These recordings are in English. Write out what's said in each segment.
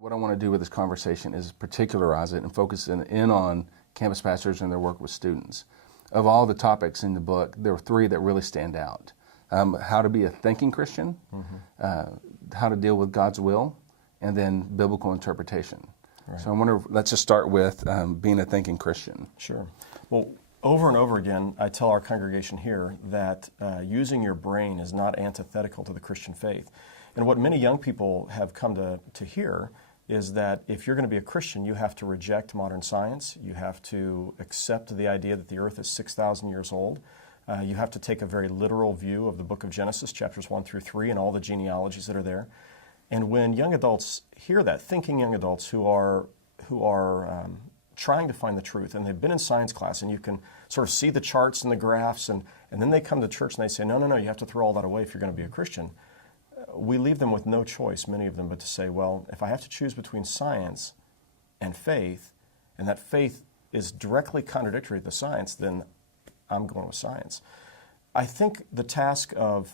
What I want to do with this conversation is particularize it and focus in on campus pastors and their work with students. Of all the topics in the book, there are three that really stand out. How to be a thinking Christian, how to deal with God's will, and then biblical interpretation. Right. So I wonder, let's just start with being a thinking Christian. Sure. Well, over and over again, I tell our congregation here that using your brain is not antithetical to the Christian faith. And what many young people have come to hear is that if you're going to be a Christian, you have to reject modern science. You have to accept the idea that the earth is 6,000 years old. You have to take a very literal view of the book of Genesis, chapters 1 through 3, and all the genealogies that are there. And when young adults hear that, thinking young adults who are trying to find the truth, and they've been in science class, and you can sort of see the charts and the graphs, and then they come to church and they say, no, you have to throw all that away if you're going to be a Christian. We leave them with no choice, many of them, but to say, well, if I have to choose between science and faith, and that faith is directly contradictory to the science, then I'm going with science. I think the task of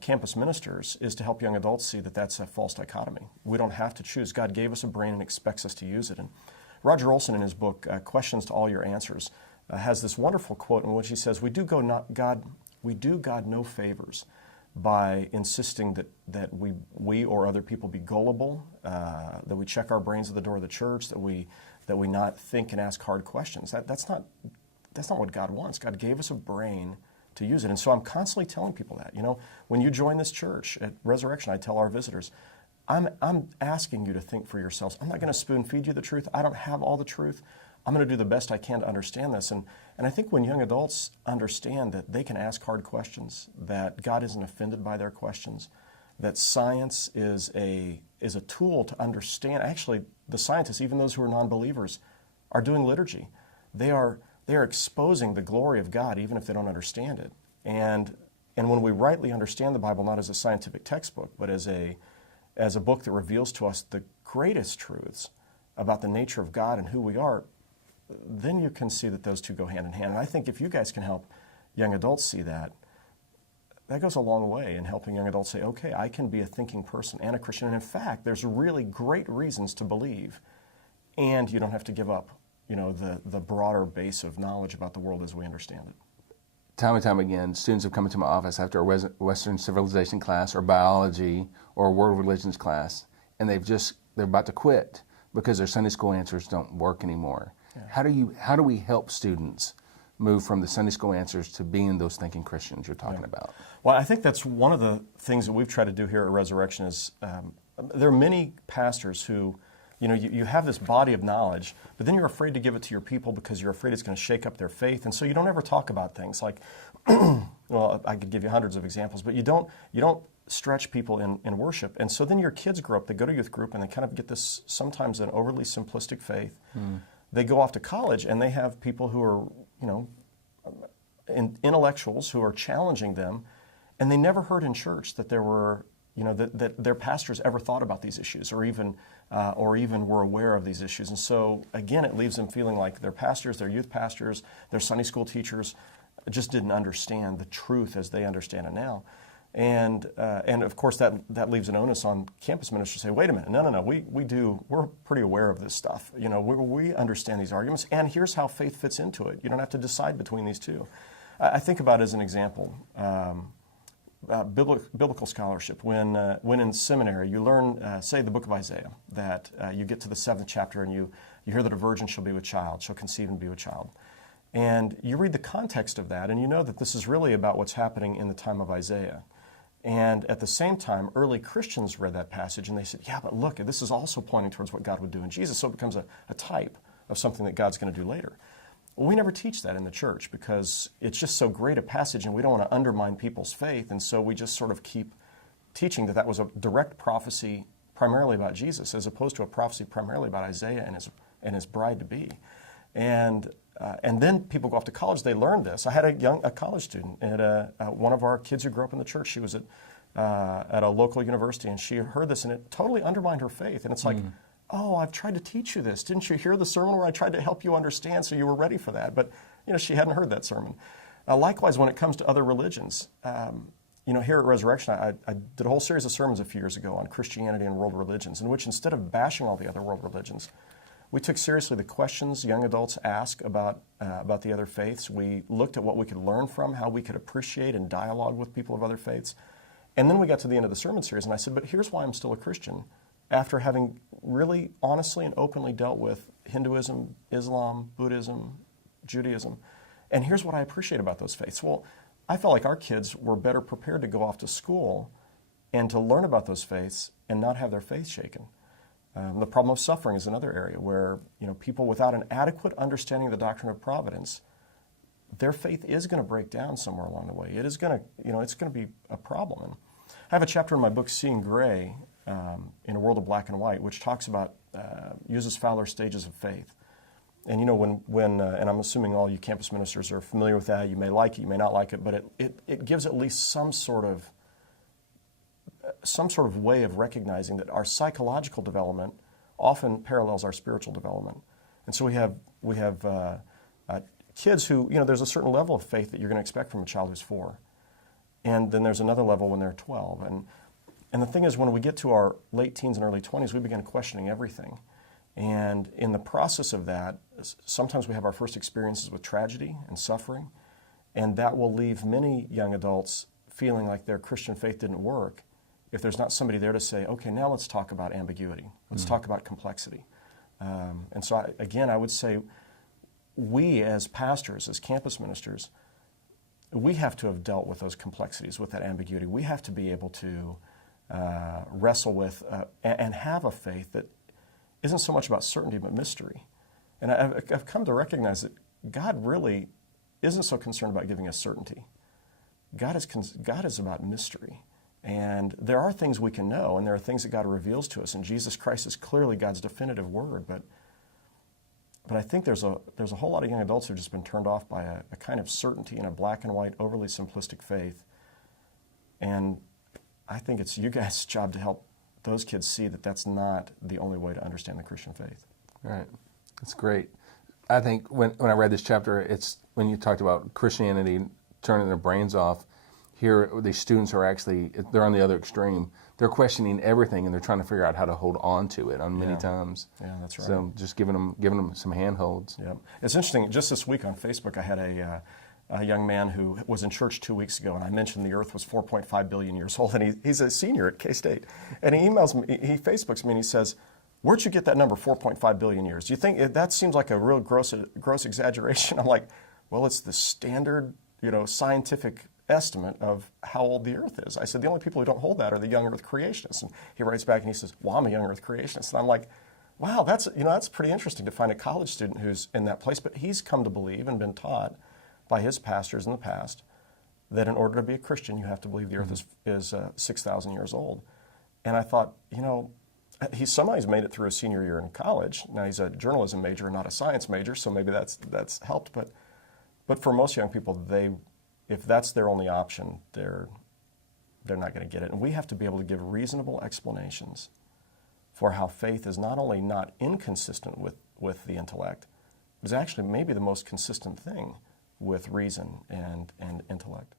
campus ministers is to help young adults see that that's a false dichotomy. We don't have to choose. God gave us a brain and expects us to use it. And Roger Olson, in his book, Questions to All Your Answers, has this wonderful quote in which he says, we do God no favors by insisting that we or other people be gullible, that we check our brains at the door of the church, that we not think and ask hard questions. That's not what God wants. God gave us a brain to use it. And so I'm constantly telling people that. You know, when you join this church at Resurection, I tell our visitors, I'm asking you to think for yourselves. I'm not going to spoon feed you the truth. I don't have all the truth. I'm going to do the best I can to understand this. And I think when young adults understand that they can ask hard questions, that God isn't offended by their questions, that science is a tool to understand. Actually, the scientists, even those who are non-believers, are doing liturgy. They are exposing the glory of God even if they don't understand it. And when we rightly understand the Bible, not as a scientific textbook, but as a book that reveals to us the greatest truths about the nature of God and who we are, then you can see that those two go hand in hand. And I think if you guys can help young adults see that, that goes a long way in helping young adults say, okay, I can be a thinking person and a Christian. And in fact, there's really great reasons to believe, and you don't have to give up, you know, the broader base of knowledge about the world as we understand it. Time and time again, students have come into my office after a Western civilization class or biology or world religions class, and they're about to quit because their Sunday school answers don't work anymore. Yeah. How do we help students move from the Sunday school answers to being those thinking Christians you're talking about? Well, I think that's one of the things that we've tried to do here at Resurection is there are many pastors who, you know, you have this body of knowledge, but then you're afraid to give it to your people because you're afraid it's going to shake up their faith, and so you don't ever talk about things like, well, I could give you hundreds of examples, but you don't stretch people in worship, and so then your kids grow up, they go to youth group, and they kind of get this sometimes an overly simplistic faith. They go off to college, and they have people who are, you know, intellectuals who are challenging them, and they never heard in church that there were, you know, that their pastors ever thought about these issues or even were aware of these issues. And so, again, it leaves them feeling like their pastors, their youth pastors, their Sunday school teachers just didn't understand the truth as they understand it now. And of course, that leaves an onus on campus ministers to say, wait a minute, no, we're pretty aware of this stuff. You know, we understand these arguments, and here's how faith fits into it. You don't have to decide between these two. I think about it as an example. Biblical scholarship. When in seminary, you learn, say, the book of Isaiah, that you get to the 7th chapter and you hear that a virgin shall be with child, shall conceive and be with child. And you read the context of that, and you know that this is really about what's happening in the time of Isaiah. And at the same time, early Christians read that passage and they said, yeah, but look, this is also pointing towards what God would do in Jesus, so it becomes a type of something that God's going to do later. Well, we never teach that in the church because it's just so great a passage and we don't want to undermine people's faith, and so we just sort of keep teaching that was a direct prophecy primarily about Jesus as opposed to a prophecy primarily about Isaiah and his bride-to-be. And then people go off to college, they learn this. I had a college student, at one of our kids who grew up in the church. She was at a local university, and she heard this, and it totally undermined her faith. And it's like, oh, I've tried to teach you this. Didn't you hear the sermon where I tried to help you understand so you were ready for that? But, you know, she hadn't heard that sermon. Likewise, when it comes to other religions, here at Resurrection, I did a whole series of sermons a few years ago on Christianity and world religions, in which instead of bashing all the other world religions, we took seriously the questions young adults ask about the other faiths. We looked at what we could learn from, how we could appreciate and dialogue with people of other faiths. And then we got to the end of the sermon series, and I said, but here's why I'm still a Christian. After having really honestly and openly dealt with Hinduism, Islam, Buddhism, Judaism, and here's what I appreciate about those faiths. Well, I felt like our kids were better prepared to go off to school and to learn about those faiths and not have their faith shaken. The problem of suffering is another area where people without an adequate understanding of the doctrine of providence, their faith is going to break down somewhere along the way. It is going to, it's going to be a problem. And I have a chapter in my book, Seeing Gray, in a World of Black and White, which talks about, uses Fowler's stages of faith. And when and I'm assuming all you campus ministers are familiar with that. You may like it, you may not like it, but it gives at least some sort of way of recognizing that our psychological development often parallels our spiritual development. And so we have kids who, there's a certain level of faith that you're going to expect from a child who's 4. And then there's another level when they're 12. And the thing is, when we get to our late teens and early 20s, we begin questioning everything. And in the process of that, sometimes we have our first experiences with tragedy and suffering, and that will leave many young adults feeling like their Christian faith didn't work if there's not somebody there to say, okay, now let's talk about ambiguity. Let's talk about complexity. And so, I would say we as pastors, as campus ministers, we have to have dealt with those complexities, with that ambiguity. We have to be able to wrestle with and have a faith that isn't so much about certainty but mystery. And I've come to recognize that God really isn't so concerned about giving us certainty. God is about mystery. And there are things we can know, and there are things that God reveals to us, and Jesus Christ is clearly God's definitive word. But I think there's a whole lot of young adults who've just been turned off by a kind of certainty in a black and white, overly simplistic faith. And I think it's you guys' job to help those kids see that that's not the only way to understand the Christian faith. Right. That's great. I think when I read this chapter, it's when you talked about Christianity turning their brains off. Here, these students are they're on the other extreme. They're questioning everything, and they're trying to figure out how to hold on to it on many times. Yeah, that's right. So just giving them some handholds. Yeah. It's interesting. Just this week on Facebook, I had a young man who was in church 2 weeks ago, and I mentioned the Earth was 4.5 billion years old, and he's a senior at K-State. And he emails me, he Facebooks me, and he says, where'd you get that number, 4.5 billion years? Do you think that seems like a real gross exaggeration? I'm like, well, it's the standard, scientific estimate of how old the Earth is. I said, the only people who don't hold that are the young Earth creationists. And he writes back and he says, well, I'm a young Earth creationist. And I'm like, wow, that's pretty interesting to find a college student who's in that place. But he's come to believe and been taught by his pastors in the past that in order to be a Christian, you have to believe the Earth is 6,000 years old. And I thought, he's made it through his senior year in college. Now he's a journalism major and not a science major, so maybe that's helped. But for most young people, if that's their only option, they're not going to get it. And we have to be able to give reasonable explanations for how faith is not only not inconsistent with the intellect, but is actually maybe the most consistent thing with reason and intellect.